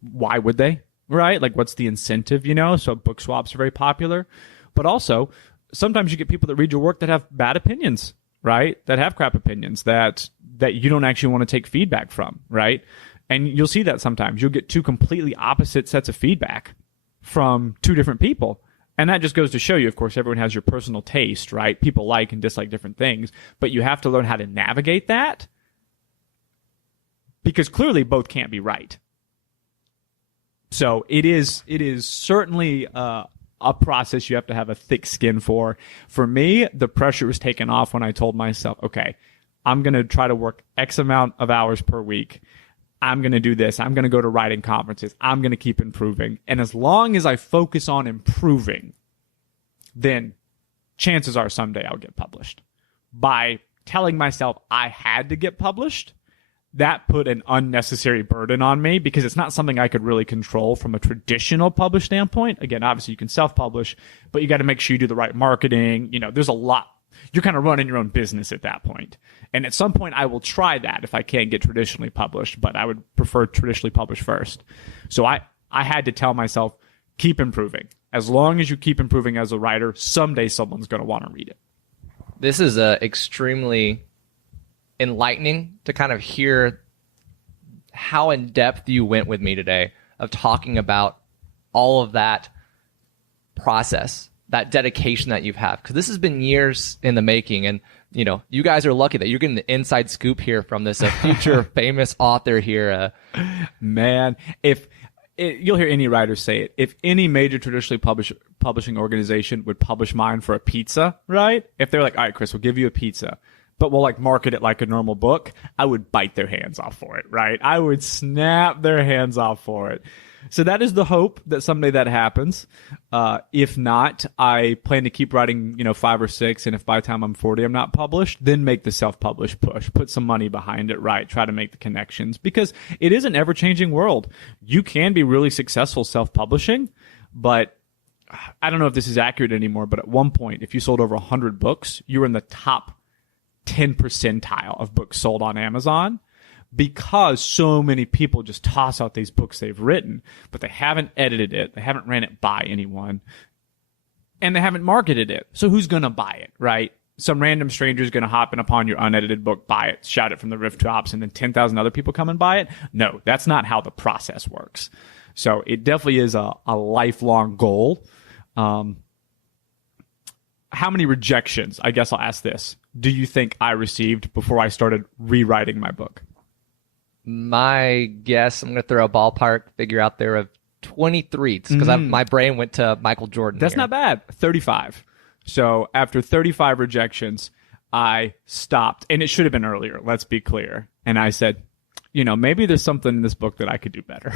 Why would they? right? Like, what's the incentive, So book swaps are very popular. But also, sometimes you get people that read your work that have bad opinions, right? That have crap opinions that you don't actually want to take feedback from, right? And you'll see that sometimes. You'll get two completely opposite sets of feedback from two different people. And that just goes to show you, of course, everyone has your personal taste, right? People like and dislike different things, but you have to learn how to navigate that, because clearly both can't be right. So it is certainly a process you have to have a thick skin for. For me, the pressure was taken off when I told myself, okay, I'm going to try to work X amount of hours per week. I'm going to do this. I'm going to go to writing conferences. I'm going to keep improving. And as long as I focus on improving, then chances are someday I'll get published. By telling myself I had to get published, that put an unnecessary burden on me, because it's not something I could really control from a traditional publish standpoint. Again, obviously you can self-publish, but you got to make sure you do the right marketing. There's a lot. You're kind of running your own business at that point. And at some point I will try that if I can't get traditionally published, but I would prefer traditionally published first. So I had to tell myself, keep improving. As long as you keep improving as a writer, someday someone's going to want to read it. This is extremely enlightening to kind of hear how in depth you went with me today of talking about all of that process, that dedication that you've had, because this has been years in the making. And you guys are lucky that you're getting the inside scoop here from this future famous author here. Man, you'll hear any writer say it, if any major traditionally publishing organization would publish mine for a pizza, right? If they're like, all right, Chris, we'll give you a pizza, but we'll market it like a normal book, I would bite their hands off for it, right? I would snap their hands off for it. So that is the hope that someday that happens. If not, I plan to keep writing, 5 or 6. And if by the time I'm 40, I'm not published, then make the self-published push, put some money behind it, right? Try to make the connections, because it is an ever-changing world. You can be really successful self-publishing, but I don't know if this is accurate anymore, but at one point, if you sold over 100 books, you were in the top 10 percentile of books sold on Amazon, because so many people just toss out these books they've written, but they haven't edited it, they haven't ran it by anyone, and they haven't marketed it. So who's going to buy it, right? Some random stranger is going to hop in upon your unedited book, buy it, shout it from the rooftops, and then 10,000 other people come and buy it? No, that's not how the process works. So it definitely is a lifelong goal. How many rejections, I guess I'll ask this, do you think I received before I started rewriting my book? My guess, I'm going to throw a ballpark figure out there of 23, because my brain went to Michael Jordan. That's not bad. 35. So after 35 rejections, I stopped. And it should have been earlier, let's be clear. And I said, maybe there's something in this book that I could do better.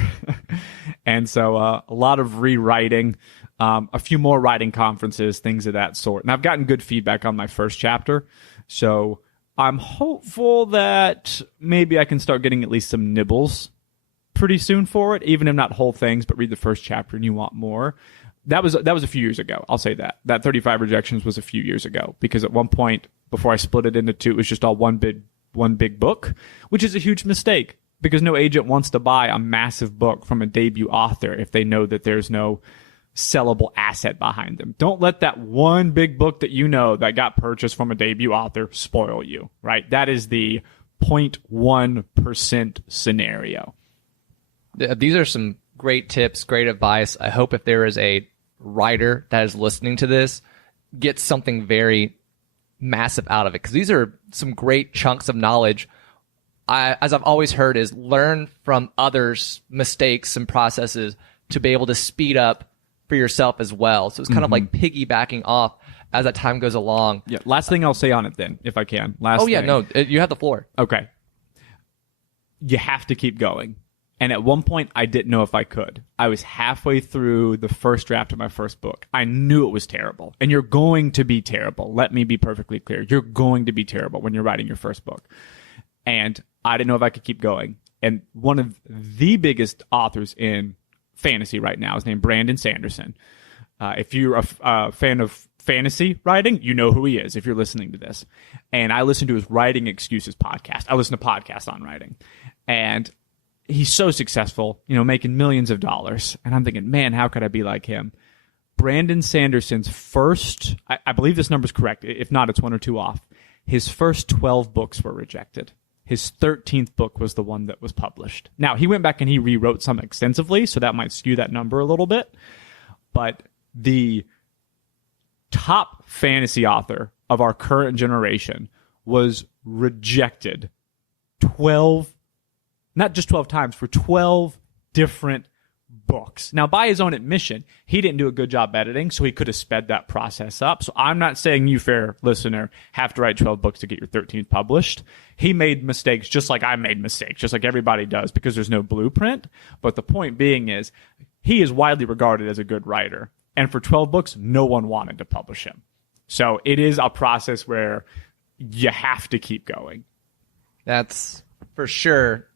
And so a lot of rewriting, a few more writing conferences, things of that sort. And I've gotten good feedback on my first chapter. So I'm hopeful that maybe I can start getting at least some nibbles pretty soon for it, even if not whole things, but read the first chapter and you want more. That was a few years ago. I'll say that. That 35 rejections was a few years ago, because at one point before I split it into two, it was just all one big book, which is a huge mistake, because no agent wants to buy a massive book from a debut author if they know that there's no sellable asset behind them. Don't let that one big book that got purchased from a debut author spoil you, right? That is the 0.1% scenario. These are some great tips, great advice. I hope if there is a writer that is listening to this, gets something very massive out of it, because these are some great chunks of knowledge. As I've always heard, is learn from others' mistakes and processes to be able to speed up for yourself as well. So it's kind of like piggybacking off as that time goes along. Yeah. Last thing I'll say on it then, if I can. You have the floor. Okay. You have to keep going. And at one point, I didn't know if I could. I was halfway through the first draft of my first book. I knew it was terrible. And you're going to be terrible. Let me be perfectly clear. You're going to be terrible when you're writing your first book. And I didn't know if I could keep going. And one of the biggest authors in fantasy right now is named Brandon Sanderson. If you're a fan of fantasy writing, you know who he is if you're listening to this. And I listen to his Writing Excuses podcast. I listen to podcasts on writing. And he's so successful, making millions of dollars. And I'm thinking, man, how could I be like him? Brandon Sanderson's first, I believe this number's correct. If not, it's one or two off. His first 12 books were rejected. His 13th book was the one that was published. Now, he went back and he rewrote some extensively, so that might skew that number a little bit. But the top fantasy author of our current generation was rejected 12, not just 12 times, for 12 different books. Now, by his own admission, he didn't do a good job editing, so he could have sped that process up. So I'm not saying you, fair listener, have to write 12 books to get your 13th published. He made mistakes just like I made mistakes, just like everybody does, because there's no blueprint. But the point being is, he is widely regarded as a good writer. And for 12 books, no one wanted to publish him. So it is a process where you have to keep going. That's for sure.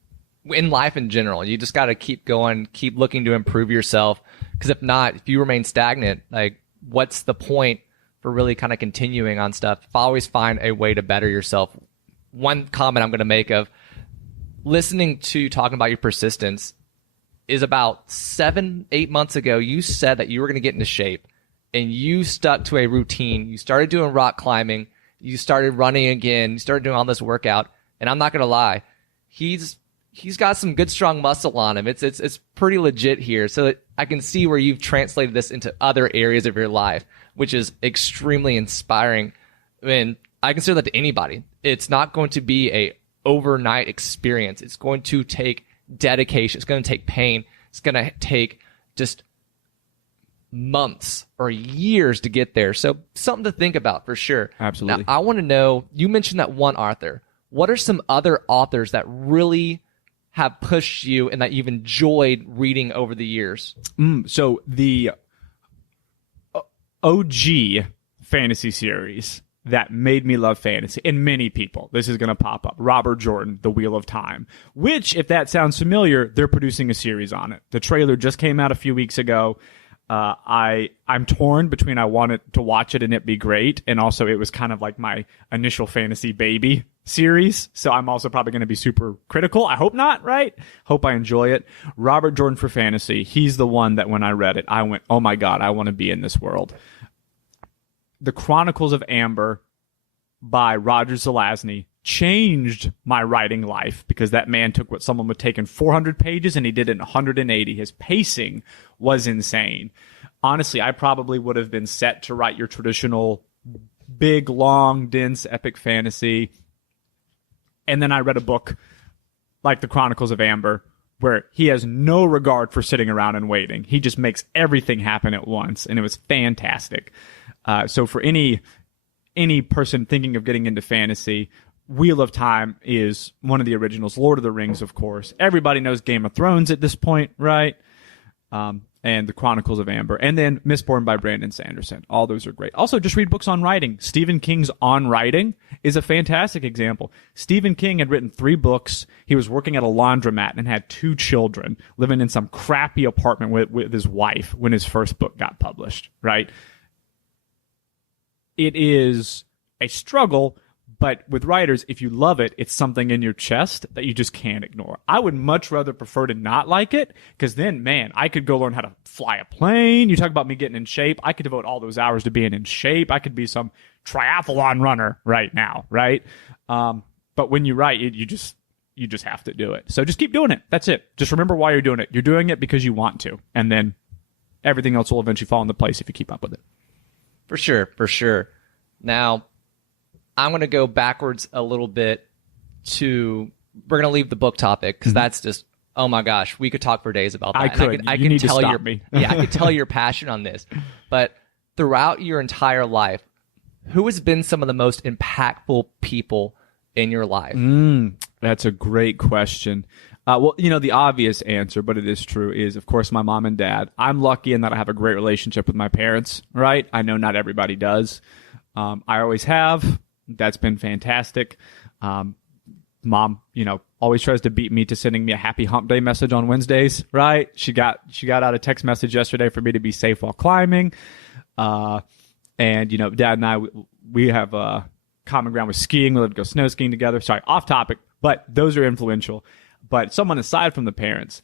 In life in general, you just got to keep going, keep looking to improve yourself. Because if not, if you remain stagnant, like, what's the point for really kind of continuing on stuff? Always find a way to better yourself. One comment I'm going to make of listening to talking about your persistence is about 7-8 months ago, you said that you were going to get into shape and you stuck to a routine. You started doing rock climbing. You started running again. You started doing all this workout. And I'm not going to lie, he's got some good, strong muscle on him. It's pretty legit here. So I can see where you've translated this into other areas of your life, which is extremely inspiring. I mean, I consider that to anybody. It's not going to be a overnight experience. It's going to take dedication. It's going to take pain. It's going to take just months or years to get there. So something to think about for sure. Absolutely. Now, I want to know, you mentioned that one author. What are some other authors that really have pushed you and that you've enjoyed reading over the years? So the OG fantasy series that made me love fantasy, and many people, this is going to pop up, Robert Jordan, The Wheel of Time, which, if that sounds familiar, they're producing a series on it. The trailer just came out a few weeks ago. I'm torn between I wanted to watch it and it be great, and also it was kind of like my initial fantasy baby series, so I'm also probably going to be super critical. I hope not, right? Hope I enjoy it. Robert Jordan for fantasy, he's the one that when I read it, I went, oh my God, I want to be in this world. The Chronicles of Amber by Roger Zelazny changed my writing life, because that man took what someone would take in 400 pages and he did it in 180. His pacing was insane. Honestly, I probably would have been set to write your traditional big, long, dense, epic fantasy. And then I read a book like The Chronicles of Amber, where he has no regard for sitting around and waiting. He just makes everything happen at once, and it was fantastic. So for any person thinking of getting into fantasy, Wheel of Time is one of the originals. Lord of the Rings, of course. Everybody knows Game of Thrones at this point, right? And The Chronicles of Amber. And then Mistborn by Brandon Sanderson. All those are great. Also, just read books on writing. Stephen King's On Writing is a fantastic example. Stephen King had written 3 books. He was working at a laundromat and had 2 children, living in some crappy apartment with his wife when his first book got published, right? It is a struggle, but with writers, if you love it, it's something in your chest that you just can't ignore. I would much rather prefer to not like it, because then, man, I could go learn how to fly a plane. You talk about me getting in shape. I could devote all those hours to being in shape. I could be some triathlon runner right now, right? But when you write, you just have to do it. So just keep doing it. That's it. Just remember why you're doing it. You're doing it because you want to, and then everything else will eventually fall into place if you keep up with it. For sure, for sure. Now, I'm going to go backwards a little bit we're going to leave the book topic, because that's just, oh my gosh, we could talk for days about that. I can tell your, me. Yeah, I can tell your passion on this. But throughout your entire life, who has been some of the most impactful people in your life? That's a great question. Well, the obvious answer, but it is true, is, of course, my mom and dad. I'm lucky in that I have a great relationship with my parents, right? I know not everybody does. I always have. That's been fantastic. Mom, always tries to beat me to sending me a happy hump day message on Wednesdays, right? She got out a text message yesterday for me to be safe while climbing. And, Dad and I, we have common ground with skiing. We love to go snow skiing together. Sorry, off topic, but those are influential. But someone aside from the parents,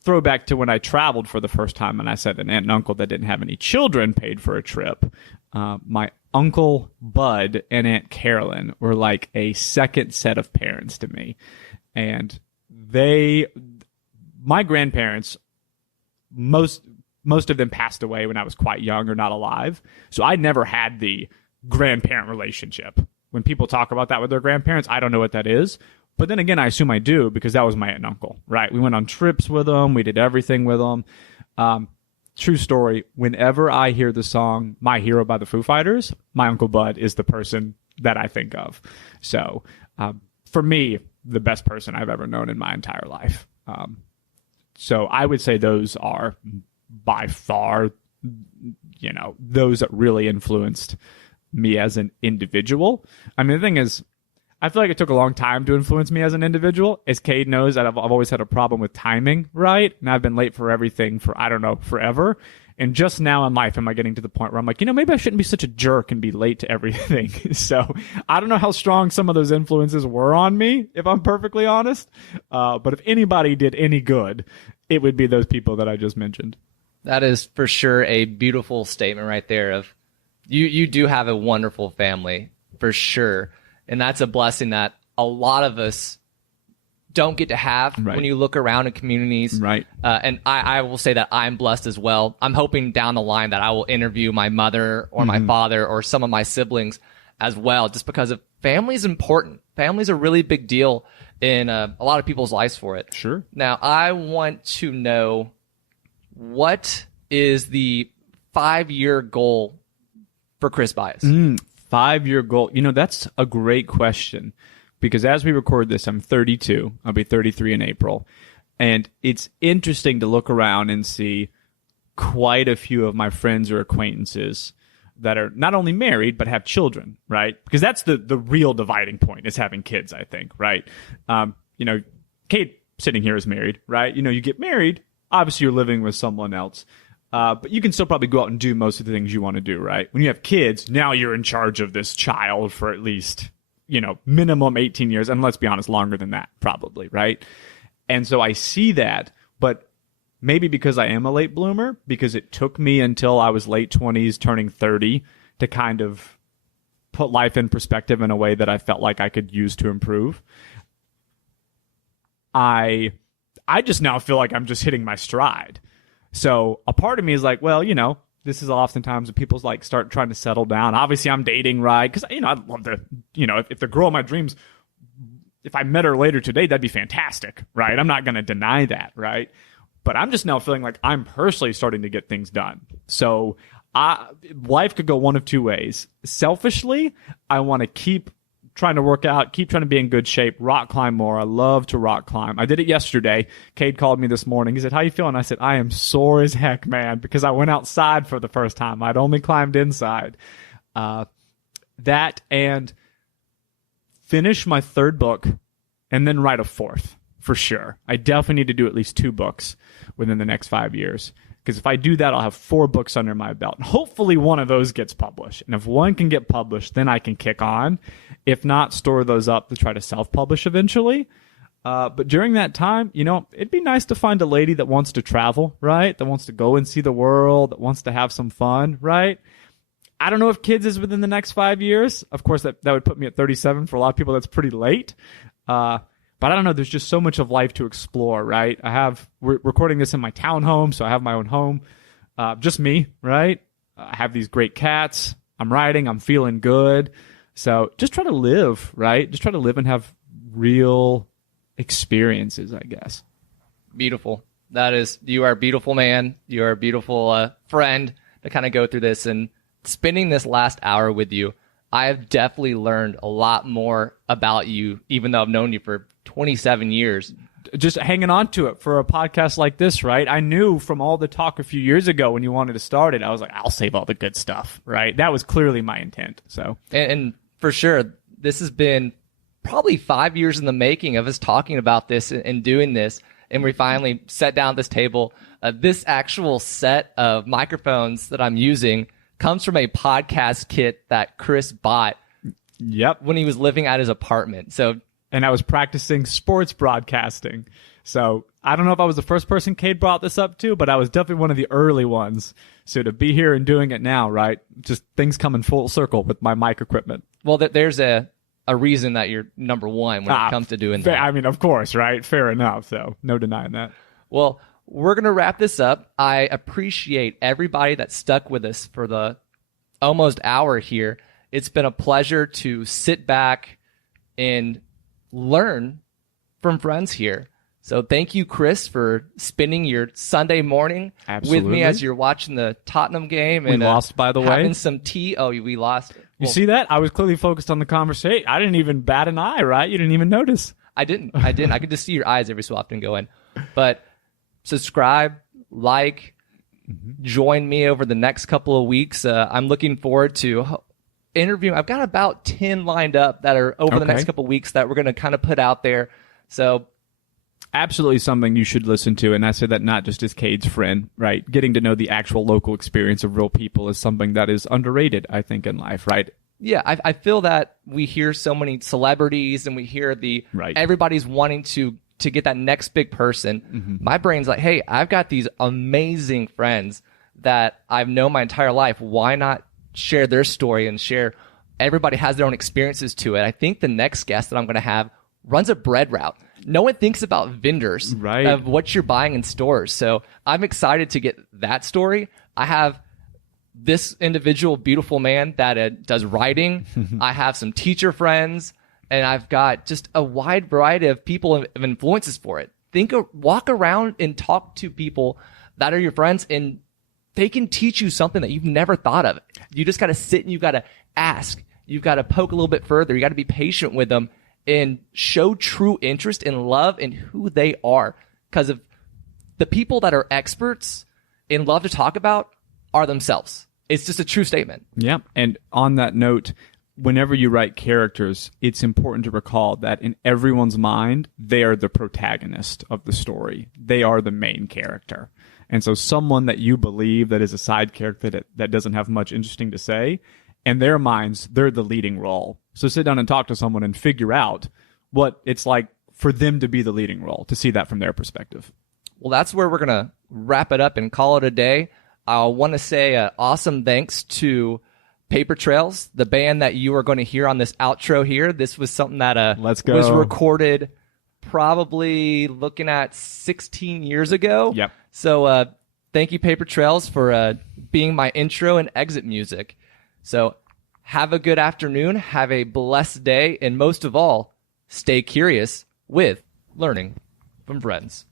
throwback to when I traveled for the first time and I said an aunt and uncle that didn't have any children paid for a trip. My Uncle Bud and Aunt Carolyn were like a second set of parents to me. And my grandparents, most of them passed away when I was quite young or not alive. So I never had the grandparent relationship. When people talk about that with their grandparents, I don't know what that is. But then again, I assume I do because that was my aunt and uncle, right? We went on trips with them. We did everything with them. True story. Whenever I hear the song My Hero by the Foo Fighters, my Uncle Bud is the person that I think of. So for me, the best person I've ever known in my entire life. So I would say those are by far, those that really influenced me as an individual. I mean, the thing is, I feel like it took a long time to influence me as an individual. As Cade knows, I've always had a problem with timing, right? And I've been late for everything for, forever. And just now in life am I getting to the point where I'm like, maybe I shouldn't be such a jerk and be late to everything. So I don't know how strong some of those influences were on me, if I'm perfectly honest. But if anybody did any good, it would be those people that I just mentioned. That is for sure a beautiful statement right there of you do have a wonderful family, for sure. And that's a blessing that a lot of us don't get to have when you look around in communities. Right. And I will say that I'm blessed as well. I'm hoping down the line that I will interview my mother or my father or some of my siblings as well, just because of family is important. Family's a really big deal in a lot of people's lives for it. Sure. Now, I want to know, what is the 5-year goal for Chris Byess? 5-year goal. That's a great question because as we record this, I'm 32. I'll be 33 in April. And it's interesting to look around and see quite a few of my friends or acquaintances that are not only married, but have children, right? Because that's the real dividing point is having kids, I think, right? Kate sitting here is married, right? You get married, obviously you're living with someone else. But you can still probably go out and do most of the things you want to do, right? When you have kids, now you're in charge of this child for at least, minimum 18 years. And let's be honest, longer than that, probably, right? And so I see that, but maybe because I am a late bloomer, because it took me until I was late 20s, turning 30, to kind of put life in perspective in a way that I felt like I could use to improve. I just now feel like I'm just hitting my stride. So a part of me is like, well, this is oftentimes when people start trying to settle down. Obviously, I'm dating, right? Because, I'd love to, if the girl of my dreams, if I met her later today, that'd be fantastic, right? I'm not going to deny that, right? But I'm just now feeling like I'm personally starting to get things done. So life could go one of two ways. Selfishly, I want to keep trying to work out, keep trying to be in good shape, rock climb more. I love to rock climb. I did it yesterday. Cade called me this morning. He said, "How you feeling?" I said, "I am sore as heck, man," because I went outside for the first time. I'd only climbed inside. That and finish my 3rd book and then write a 4th for sure. I definitely need to do at least 2 books within the next 5 years. Because if I do that, I'll have 4 books under my belt. And hopefully one of those gets published. And if one can get published, then I can kick on. If not, store those up to try to self-publish eventually. But during that time, it'd be nice to find a lady that wants to travel, right? That wants to go and see the world, that wants to have some fun, right? I don't know if kids is within the next 5 years. Of course, that would put me at 37. For a lot of people, that's pretty late. But I don't know. There's just so much of life to explore, right? We're recording this in my townhome, so I have my own home. Just me, right? I have these great cats. I'm writing. I'm feeling good. So just try to live, right? Just try to live and have real experiences, I guess. Beautiful. You are a beautiful man. You are a beautiful friend to kind of go through this. And spending this last hour with you, I have definitely learned a lot more about you, even though I've known you for 27 years. Just hanging on to it for a podcast like this, right? I knew from all the talk a few years ago when you wanted to start it, I was like, I'll save all the good stuff, right? That was clearly my intent. So, and for sure, this has been probably 5 years in the making of us talking about this and doing this. And we finally sat down at this table. This actual set of microphones that I'm using comes from a podcast kit that Chris bought yep, when he was living at his apartment. So and I was practicing sports broadcasting. So I don't know if I was the first person Cade brought this up to, but I was definitely one of the early ones. So to be here and doing it now, right? Just things come in full circle with my mic equipment. Well, there's a reason that you're number one when it comes to doing that. I mean, of course, right? Fair enough. So no denying that. Well, we're going to wrap this up. I appreciate everybody that stuck with us for the almost hour here. It's been a pleasure to sit back and learn from friends here. So thank you, Chris, for spending your Sunday morning with me as you're watching the Tottenham game. And we lost, by the way. Having some tea. Oh, we lost. You see that? I was clearly focused on the conversation. I didn't even bat an eye, right? You didn't even notice. I didn't. I could just see your eyes every so often going. But subscribe, like, join me over the next couple of weeks. I'm looking forward to interviewing. I've got about 10 lined up that are over the next couple of weeks that we're going to kind of put out there. So absolutely something you should listen to, and I say that not just as Cade's friend, right? Getting to know the actual local experience of real people is something that is underrated, I think, in life, right? Yeah, I feel that we hear so many celebrities and we hear everybody's wanting to get that next big person. My brain's like, hey, I've got these amazing friends that I've known my entire life. Why not share their story and share? Everybody has their own experiences to it. I think the next guest that I'm going to have runs a bread route. No one thinks about vendors of what you're buying in stores. So I'm excited to get that story. I have this individual beautiful man that does writing. I have some teacher friends, and I've got just a wide variety of people of influences for it. Walk around and talk to people that are your friends, and they can teach you something that you've never thought of. You just got to sit and you've got to ask. You've got to poke a little bit further. You got to be patient with them and show true interest and love in who they are. Because of the people that are experts and love to talk about are themselves. It's just a true statement. Yeah. And on that note, whenever you write characters, it's important to recall that in everyone's mind, they are the protagonist of the story. They are the main character. And so someone that you believe that is a side character that doesn't have much interesting to say, in their minds, they're the leading role. So sit down and talk to someone and figure out what it's like for them to be the leading role, to see that from their perspective. Well, that's where we're going to wrap it up and call it a day. I want to say awesome thanks to Paper Trails, the band that you are going to hear on this outro here. This was something that was recorded probably looking at 16 years ago. Yep. So thank you, Paper Trails, for being my intro and exit music. So have a good afternoon, have a blessed day, and most of all, stay curious with learning from friends.